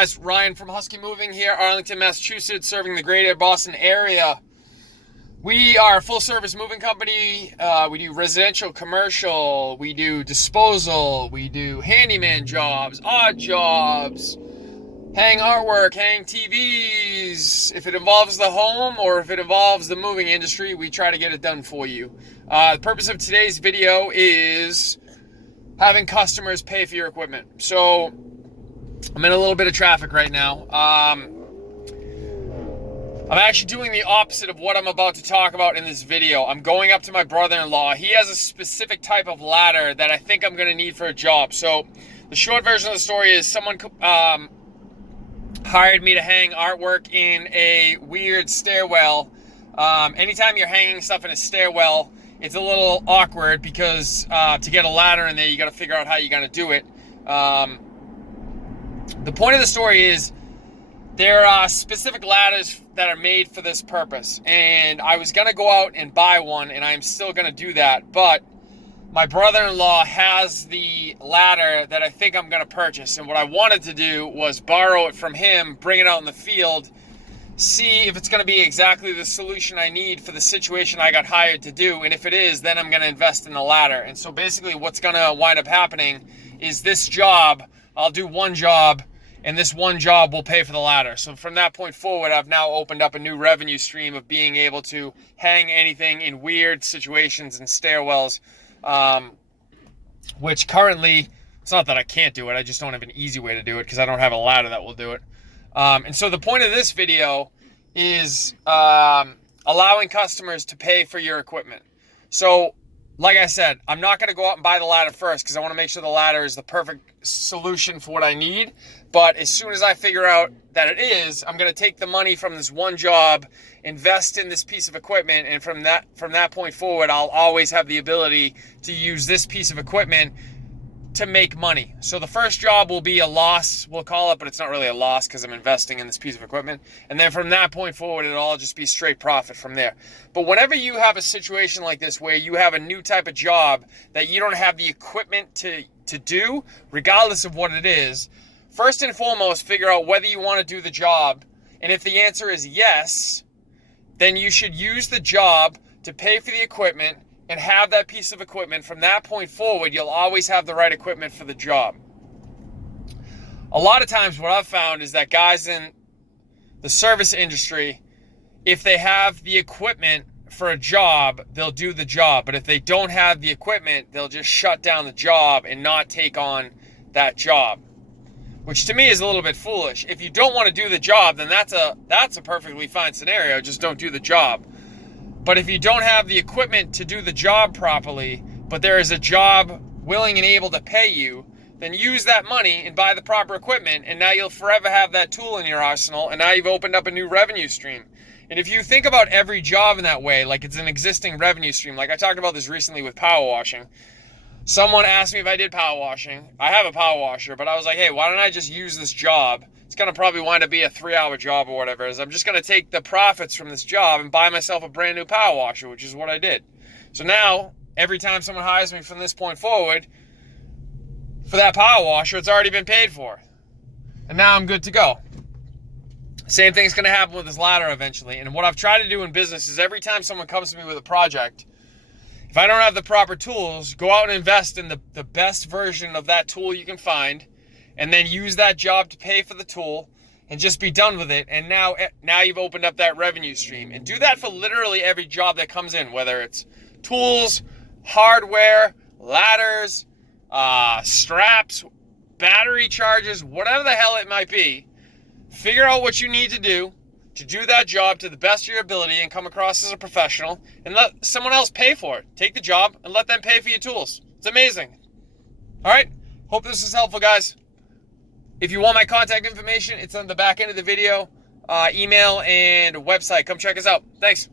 Guys, Ryan from Husky Moving here, Arlington, Massachusetts, serving the greater Boston area. We are a full-service moving company. We do residential, commercial, we do disposal, we do handyman jobs, odd jobs, hang artwork, hang TVs. If it involves the home or if it involves the moving industry, we try to get it done for you. The purpose of today's video is having customers pay for your equipment. So I'm in a little bit of traffic right now. I'm actually doing the opposite of what I'm about to talk about in this video. I'm going up to my brother-in-law. He has a specific type of ladder that I think I'm going to need for a job. So the short version of the story is someone hired me to hang artwork in a weird stairwell. Anytime you're hanging stuff in a stairwell, it's a little awkward because to get a ladder in there, you got to figure out how you're going to do it. The point of the story is there are specific ladders that are made for this purpose, and I was going to go out and buy one, and I'm still going to do that, but my brother-in-law has the ladder that I think I'm going to purchase, and what I wanted to do was borrow it from him, bring it out in the field, see if it's going to be exactly the solution I need for the situation I got hired to do, and if it is, then I'm going to invest in the ladder. And so basically what's going to wind up happening is this job, I'll do one job, and this one job will pay for the ladder. So from that point forward, I've now opened up a new revenue stream of being able to hang anything in weird situations and stairwells, which currently, it's not that I can't do it, I just don't have an easy way to do it because I don't have a ladder that will do it. And so the point of this video is allowing customers to pay for your equipment. So like I said, I'm not going to go out and buy the ladder first because I want to make sure the ladder is the perfect solution for what I need. But as soon as I figure out that it is, I'm going to take the money from this one job, invest in this piece of equipment, and from that point forward, I'll always have the ability to use this piece of equipment to make money. So the first job will be a loss, we'll call it, but it's not really a loss because I'm investing in this piece of equipment. And then from that point forward, it'll all just be straight profit from there. But whenever you have a situation like this where you have a new type of job that you don't have the equipment to do, regardless of what it is, first and foremost, figure out whether you want to do the job. And if the answer is yes, then you should use the job to pay for the equipment and have that piece of equipment. From that point forward, you'll always have the right equipment for the job. A lot of times what I've found is that guys in the service industry, if they have the equipment for a job, they'll do the job. But if they don't have the equipment, they'll just shut down the job and not take on that job, which to me is a little bit foolish. If you don't want to do the job, then that's a perfectly fine scenario. Just don't do the job. But if you don't have the equipment to do the job properly, but there is a job willing and able to pay you, then use that money and buy the proper equipment, and now you'll forever have that tool in your arsenal, and now you've opened up a new revenue stream. And if you think about every job in that way, like it's an existing revenue stream, like I talked about this recently with power washing. Someone asked me if I did power washing. I have a power washer, but I was like, hey, why don't I just use this job? It's going to probably wind up being a 3-hour job or whatever. I'm just going to take the profits from this job and buy myself a brand new power washer, which is what I did. So now, every time someone hires me from this point forward, for that power washer, it's already been paid for. And now I'm good to go. Same thing's going to happen with this ladder eventually. And what I've tried to do in business is every time someone comes to me with a project, if I don't have the proper tools, go out and invest in the best version of that tool you can find, and then use that job to pay for the tool and just be done with it. And now you've opened up that revenue stream. And do that for literally every job that comes in, whether it's tools, hardware, ladders, straps, battery chargers, whatever the hell it might be. Figure out what you need to do that job to the best of your ability and come across as a professional, and let someone else pay for it. Take the job and let them pay for your tools. It's amazing. All right. Hope this is helpful, guys. If you want my contact information, it's on the back end of the video, email and website. Come check us out. Thanks.